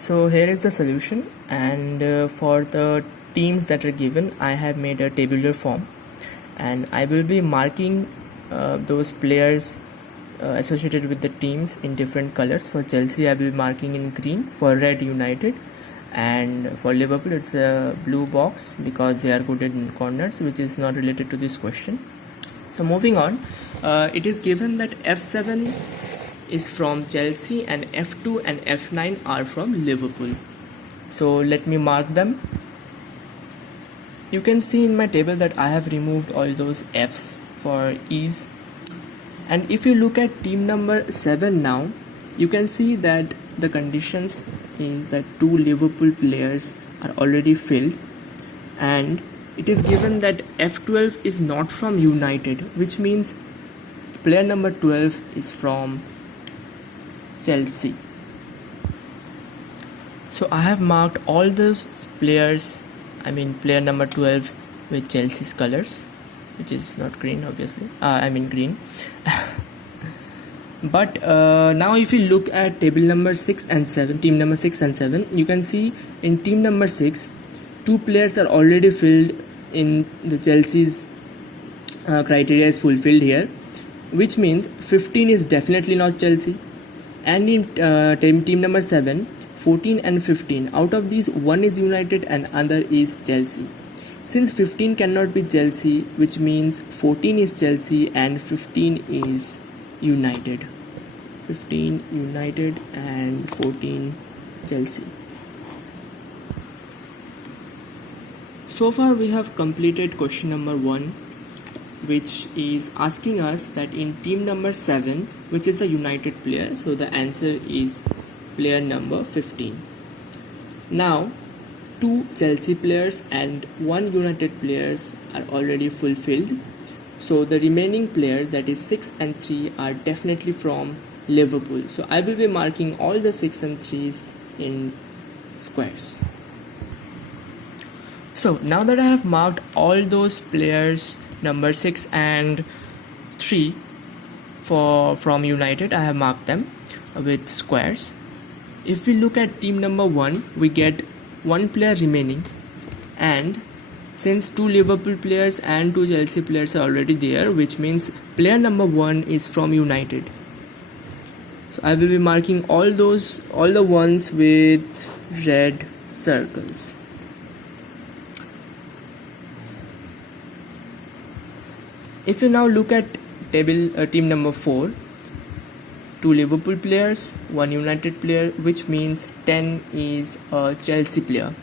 So here is the solution, and for the teams that are given I have made a tabular form, and I will be marking those players associated with the teams in different colors. For Chelsea I will be marking in green, for red United, and for Liverpool it's a blue box because they are good in corners, which is not related to this question. So moving on, it is given that F7 is from Chelsea and F2 and F9 are from Liverpool. So let me mark them. You can see in my table that I have removed all those F's for ease. And if you look at team number 7 now, you can see that the conditions is that 2 Liverpool players are already filled, and it is given that F12 is not from United, which means player number 12 is from Chelsea. So I have marked all those players, player number 12 with Chelsea's colors, which is not green obviously, green. But now if you look at table number 6 and 7, team number 6 and 7, you can see in team number 6 2 players are already filled in the Chelsea's criteria is fulfilled here, which means 15 is definitely not Chelsea. And in team number 7, 14 and 15, out of these one is United and other is Chelsea. Since 15 cannot be Chelsea, which means 14 is Chelsea and 15 is United. 15 United and 14 Chelsea. So far we have completed question number 1, which is asking us that in team number 7, which is a United player, so the answer is player number 15. Now 2 Chelsea players and 1 United players are already fulfilled, so the remaining players, that is 6 and 3, are definitely from Liverpool. So I will be marking all the 6 and 3s in squares. So now that I have marked all those players number 6 and 3 from United, I have marked them with squares. If we look at team number 1, we get 1 player remaining, and since 2 Liverpool players and 2 Chelsea players are already there, which means player number 1 is from United. So I will be marking all the ones with red circles. If you now look at team number 4, 2 Liverpool players, 1 United player, which means 10 is a Chelsea player.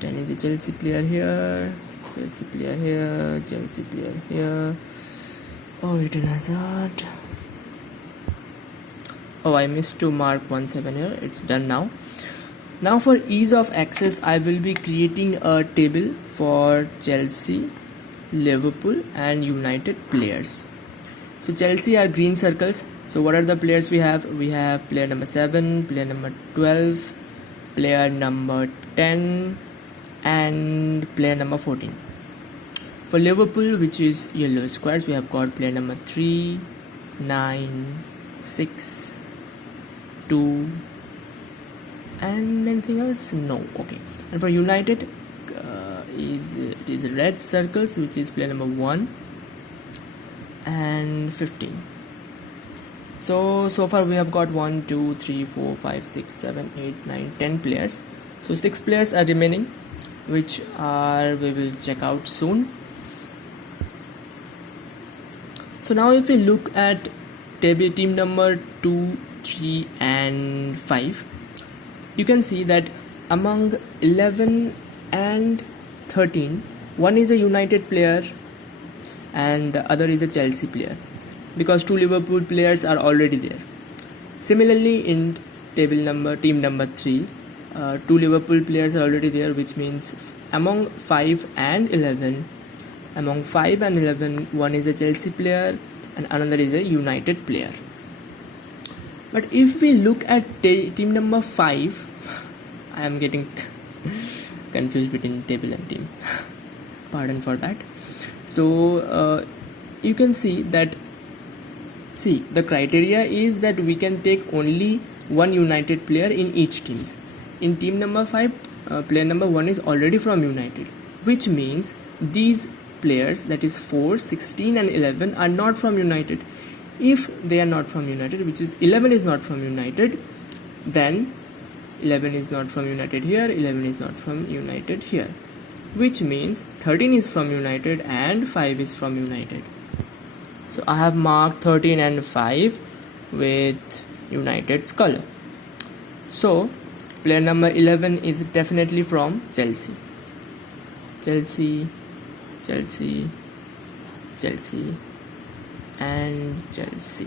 10 is a Chelsea player here, Chelsea player here, Chelsea player here. Oh, Eden Hazard. Oh, I missed to mark 17 here. It's done now. Now for ease of access, I will be creating a table for Chelsea, Liverpool and United players. So Chelsea are green circles. So what are the players we have? We have player number 7, player number 12, player number 10 and player number 14. For Liverpool, which is yellow squares, we have got player number 3, 9, 6, 2 and anything else? No. Okay. And for United, it is red circles, which is player number 1 and 15. So far we have got 1, 2, 3, 4, 5, 6, 7, 8, 9, 10 players. So 6 players are remaining, which we will check out soon. So now if we look at team number 2, 3 and 5, you can see that among 11 and 13, one is a United player and the other is a Chelsea player, because 2 Liverpool players are already there. Similarly in team number 3, 2 Liverpool players are already there, which means among 5 and 11, one is a Chelsea player and another is a United player. But if we look at team number 5, I am getting confused between table and team. Pardon for that. So you can see that See, the criteria is that we can take only one United player in each teams. In team number 5, player number 1 is already from United, which means these players, that is 4, 16 and 11, are not from United. If they are not from United, which is 11 is not from United, then 11 is not from United here, 11 is not from United here, which means 13 is from United and 5 is from United. So I have marked 13 and 5 with United's color. So player number 11 is definitely from Chelsea. Chelsea, Chelsea, Chelsea and Chelsea.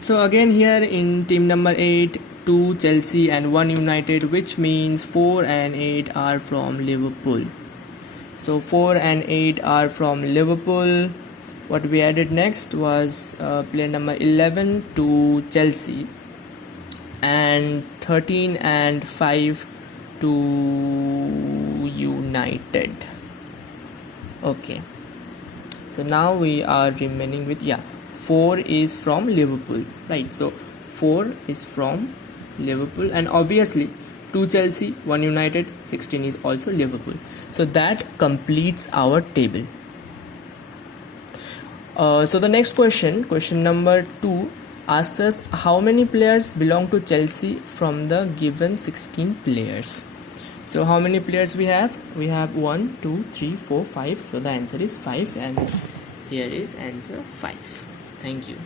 So again here in team number 8, 2 Chelsea and 1 United, which means 4 and 8 are from Liverpool. So 4 and 8 are from Liverpool. What we added next was player number 11 to Chelsea and 13 and 5 to United. Okay, so now we are remaining with 4 is from Liverpool, right? So 4 is from Liverpool, and obviously 2 Chelsea, 1 United, 16 is also Liverpool. So that completes our table. So the next question number 2, asks us how many players belong to Chelsea from the given 16 players. So how many players we have? We have 1, 2, 3, 4, 5. So the answer is 5, and here is answer 5. Thank you.